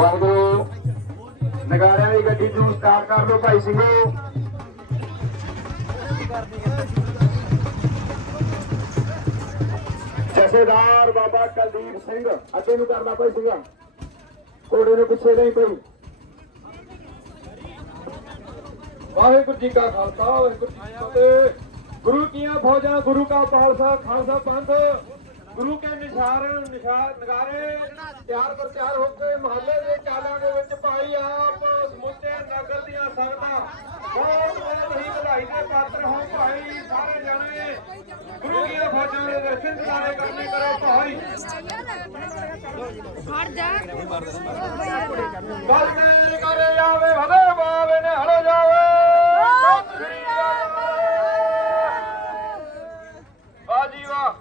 ਵਾਹਿਗੁਰੂ। ਨਗਾਰਿਆਂ ਦੀ ਗੱਡੀ ਨੂੰ ਸਟਾਰਟ ਕਰ ਲਓ ਭਾਈ ਸਿੰਘੋ। ਜਥੇਦਾਰ ਬਾਬਾ ਕੁਲਦੀਪ ਸਿੰਘ, ਅੱਗੇ ਨੂੰ ਕਰਨਾ ਭਾਈ ਸਿੰਘਾ। ਘੋੜੇ ਨੂੰ ਪਿੱਛੇ ਨਹੀਂ ਭਾਈ ਵਾਹਿਗੁਰੂ ਜੀ ਕਾ ਖਾਲਸਾ, ਵਾਹਿਗੁਰੂ ਜੀ ਕੀ ਫਤਿਹ। ਗੁਰੂ ਕੀਆਂ ਫੌਜਾਂ, ਗੁਰੂ ਕਾ ਖਾਲਸਾ ਖਾਲਸਾ ਪੰਥ। ਗੁਰੂ ਕੇ ਨਿਸ਼ਾਨ ਨਿਸ਼ਾਨ ਨਗਾਰੇ ਤਿਆਰ ਪਰ ਤਿਆਰ ਹੋ ਕੇ ਮਹੱਲੇ ਦੇ ਚਾਲਾਂ ਦੇ ਵਿੱਚ ਭਾਈ ਆਪ ਸਮੁੱਚੇ ਨਗਰ ਦੀਆਂ ਸੰਗਤਾਂ ਬਹੁਤ ਬਹੁਤ ਹੀ ਵਧਾਈ ਦੇ ਪਾਤਰ ਹੋ ਭਾਈ ਸਾਰੇ ਜਣੇ ਗੁਰੂ ਕੀਆਂ ਫੌਜਾਂ ਦੇ ਦਰਸ਼ਨ ਦਿਦਾਰੇ ਕਰਨੇ ਕਰੋ ਭਾਈ ਹਟ ਕਰੇ ਜਾਵੇ ਭਲੇ ਬਾਵੇ ਨੇ ਹੜ ਜਾਵੇ ਸਤਿ ਸ੍ਰੀ ਅਕਾਲ ਵਾਹ ਜੀ ਵਾਹ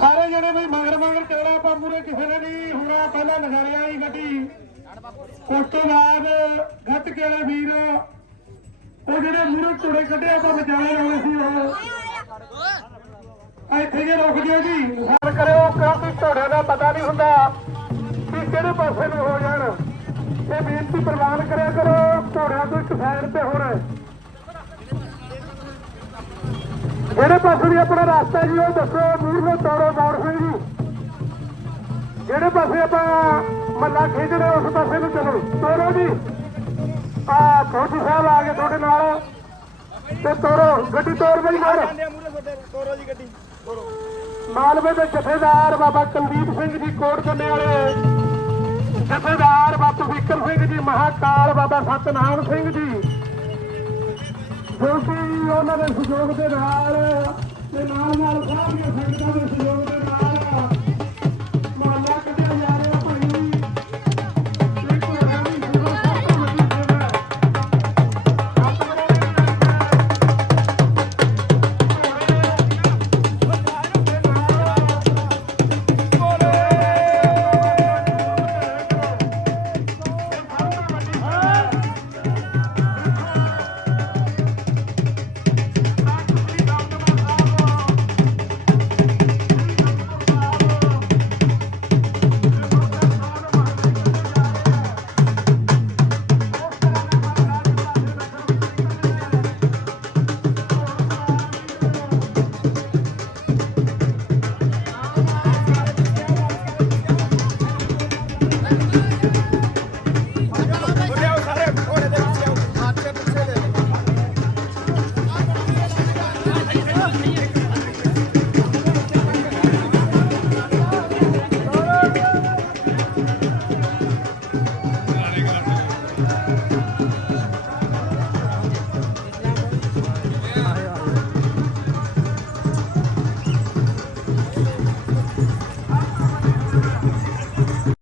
ਸਾਰੇ ਜਣੇ ਬਈ ਮਗਰ ਮਗਰ ਚੱਲਣਾ ਆਪਾਂ ਮੂਰੇ ਕਿਸੇ ਨੇ ਨਹੀਂ ਹੁਣਾ, ਪਹਿਲਾਂ ਨਗਾਰਿਆਂ ਵਾਲੀ ਗੱਡੀ। ਉਸ ਤੋਂ ਬਾਅਦ ਗੱਤ ਕੇਲੇ ਵੀਰ, ਉਹ ਜਿਹੜੇ ਮੂਰੇ ਘੋੜੇ ਕੱਢਿਆ ਆਪਾਂ ਵਿਚਾਲੇ ਲਾਉਣੇ ਸੀ ਉਹ। ਇੱਥੇ ਜੇ ਰੁਕ ਜਿਓ ਜੀ। ਸਰ ਕਰਿਓ ਕਿਉਂਕਿ ਘੋੜਿਆਂ ਦਾ ਪਤਾ ਨਹੀਂ ਹੁੰਦਾ ਕਿ ਕਿਹੜੇ ਪਾਸੇ ਨੂੰ ਹੋ ਜਾਣ। ਇਹ ਬੇਨਤੀ ਪ੍ਰਵਾਨ ਕਰਿਆ ਕਰੋ ਘੋੜਿਆਂ ਤੋਂ ਇੱਕ ਸਾਈਡ ਤੇ ਹੋਣਾ ਜਿਹੜੇ ਪਾਸੇ ਵੀ ਆਪਣਾ ਰਸਤਾ ਜੀ ਉਹ ਦੱਸੋ ਮੂਰਲੇ ਤੋੜੋ ਮੋੜ ਸਿੰਘ ਜੀ। ਜਿਹੜੇ ਪਾਸੇ ਆਪਾਂ ਮੱਲਾ ਖੇਡਣਾ ਉਸ ਪਾਸੇ ਨੂੰ ਚਲੋ। ਤੋਰੋ ਜੀ। ਆ ਫੌਜੀ ਸਾਹਿਬ ਆ ਗਏ ਤੁਹਾਡੇ ਨਾਲ। ਤੇ ਤੋਰੋ ਗੱਡੀ ਤੋਰ ਬਈ ਨਾਲ ਮਾਲਵੇ ਦੇ ਜਥੇਦਾਰ ਬਾਬਾ ਕੁਲਦੀਪ ਸਿੰਘ ਜੀ ਕੋਟ ਕੰਨੇ ਵਾਲੇ। ਜਥੇਦਾਰ ਬਾਬਾ ਵਿਕਰ ਸਿੰਘ ਜੀ, ਮਹਾਕਾਲ ਬਾਬਾ ਸਤਨਾਮ ਸਿੰਘ ਜੀ। ਜੋ ਕਿ ਉਹਨਾਂ ਦੇ ਸਹਿਯੋਗ ਦੇ ਨਾਲ ਤੇ ਨਾਲ